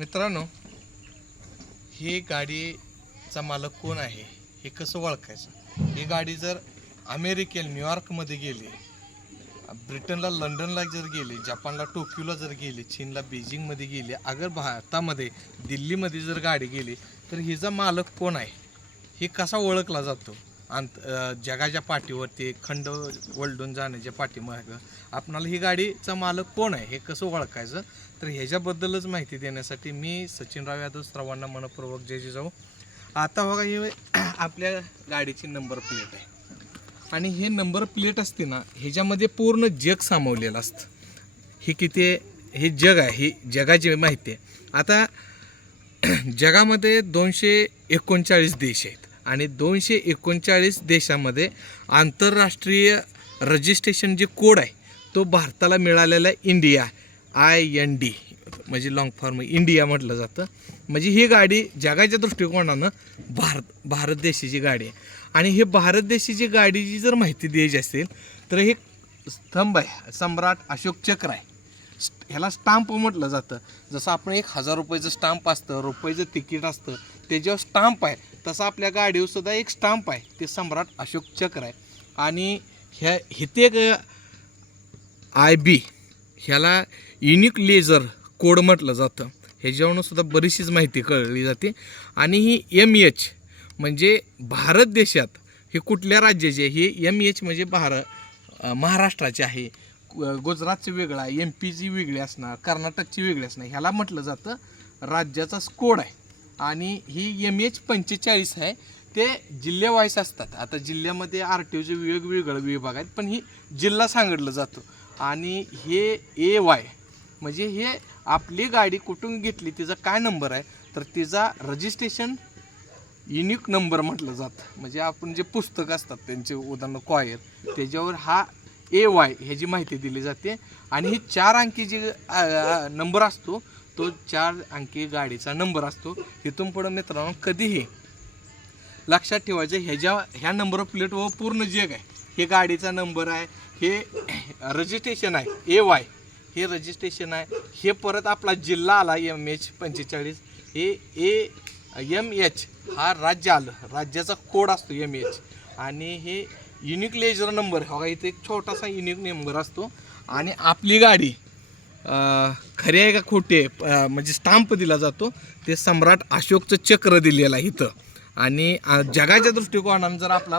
मित्रांनो ही गाडीचा मालक कोण आहे? हे कसं ओळखायचं? ही गाडी जर अमेरिकेला न्यूयॉर्कमध्ये गेली ब्रिटनला लंडनला जर गेली जपानला टोकियोला जर गेली चीनला बीजिंगमध्ये गेली अगर भारतामध्ये दिल्लीमध्ये जर गाडी गेली तर हिचा मालक कोण आहे? हे कसा ओळखला जातो? अंत जगाच्या पाठीवरती खंड वलडून जाण्याच्या पाठीमागं आपणाला ही गाडीचा मालक कोण आहे हे कसं ओळखायचं? तर ह्याच्याबद्दलच माहिती देण्यासाठी मी सचिनराव यादव सर्वांना मनपूर्वक जय जाऊ आता बघा हे आपल्या गाडीची नंबर प्लेट आहे. आणि हे नंबर प्लेट असते ना ह्याच्यामध्ये पूर्ण जग सामावलेलं असतं. हे किती हे जग आहे ही जगाची माहिती आहे. आता जगामध्ये दोनशे एकोणचाळीस देश आहेत. आणि दोनशे एकोणचाळीस देशामध्ये आंतरराष्ट्रीय रजिस्ट्रेशन जे कोड आहे तो भारताला मिळालेला इंडिया आय एन डी म्हणजे लॉंग फॉर्म इंडिया म्हटलं जातं. म्हणजे ही गाडी जगाच्या दृष्टिकोनानं भारत भारत देशाची गाडी आहे. आणि हे भारत देशाची गाडीची जर माहिती द्यायची असेल तर हे स्तंभ आहे सम्राट अशोक चक्र आहे. ह्याला स्टाम्प म्हटलं जातं. जसं आपण एक हजार रुपयाचं स्टाम्प असतं रुपयाचं तिकीट असतं त्याच्यावर स्टाम्प आहे. तसं आपल्या गाडीवर सुद्धा एक स्टाम्प आहे. ते सम्राट अशोक चक्र आहे. आणि ह्या इथे एक आय बी ह्याला युनिक लेझर कोड म्हटलं जातं. ह्याच्यावरून सुद्धा बरीचशीच माहिती कळली जाते. आणि ही एम एच म्हणजे भारत देशात हे कुठल्या राज्याचे आहे? हे एम एच म्हणजे भारत महाराष्ट्राचे आहे. गुजरातचं वेगळा आहे एम पीची वेगळी असणार कर्नाटकची वेगळी असणार ह्याला म्हटलं जातं राज्याचा स्कोड आहे. आणि ही एम एच पंचेचाळीस आहे ते जिल्हेवाईस असतात. आता जिल्ह्यामध्ये आर टी ओचे वेगवेगळे विभाग आहेत पण ही जिल्हा सांगितलं जातो. आणि हे ए वाय म्हणजे हे आपली गाडी कुठून घेतली तिचा काय नंबर आहे तर तिचा रजिस्ट्रेशन युनिक नंबर म्हटलं जातं. म्हणजे आपण जे पुस्तक असतात त्यांचे उदाहरण क्वायर त्याच्यावर हा ए वाय ह्याची माहिती दिली जाते आणि ही चार अंकी जी नंबर असतो तो चार अंकी गाडीचा नंबर असतो. तिथून पुढं मित्रांनो कधीही लक्षात ठेवायचं ह्याच्या ह्या नंबर प्लेटवर पूर्ण जग आहे हे गाडीचा नंबर आहे हे रजिस्ट्रेशन आहे ए वाय हे रजिस्ट्रेशन आहे हे परत आपला जिल्हा आला एम एच पंचेचाळीस हे ए एम एच हा राज्य आलं राज्याचा कोड असतो एम एच आणि हे युनिक लेजर नंबर हा इथे एक छोटासा युनिक नंबर असतो. आणि आपली गाडी अं, खरी आहे का खोटी आहे अं, म्हणजे स्टाम्प दिला जातो. ते सम्राट अशोकचं चक्र दिलेलं आहे इथं. आणि अं, जगाच्या दृष्टिकोनानं जर आपला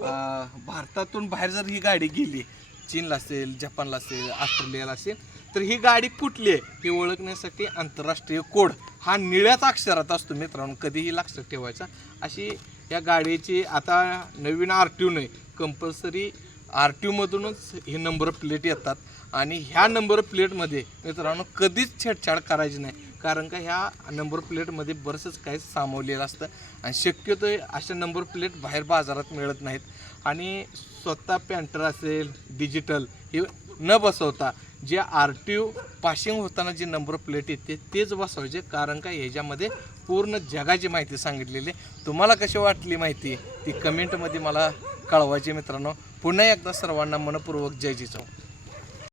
अं, भारतातून बाहेर जर ही गाडी गेली चीनला असेल जपानला असेल ऑस्ट्रेलियाला असेल तर ही गाडी कुठली आहे हे ओळखण्यासाठी आंतरराष्ट्रीय कोड हा निळ्याच अक्षरात असतो मित्रांनो कधीही लक्षात ठेवायचा. अशी या गाडीची आता नवीन आर टी नाही कंपल्सरी आर टी ओमधूनच हे नंबर प्लेट येतात. आणि ह्या नंबर प्लेटमध्ये मित्रांनो कधीच छेडछाड करायची नाही. कारण का ह्या नंबर प्लेटमध्ये बरंचसं काही सामावलेलं असतं. आणि शक्यतो अशा नंबर प्लेट बाहेर बाजारात मिळत नाहीत. आणि स्वतः पॅन्टर असेल डिजिटल हे न बसवता जे आर टी ओ पासिंग होताना जे नंबर प्लेट येते तेच बसवायचे. कारण का ह्याच्यामध्ये पूर्ण जगाची माहिती सांगितलेली आहे. तुम्हाला कशी वाटली माहिती ती कमेंटमध्ये मला कळवायची मित्रांनो पुन्हा एकदा सर्वांना मनपूर्वक जय जिजाऊ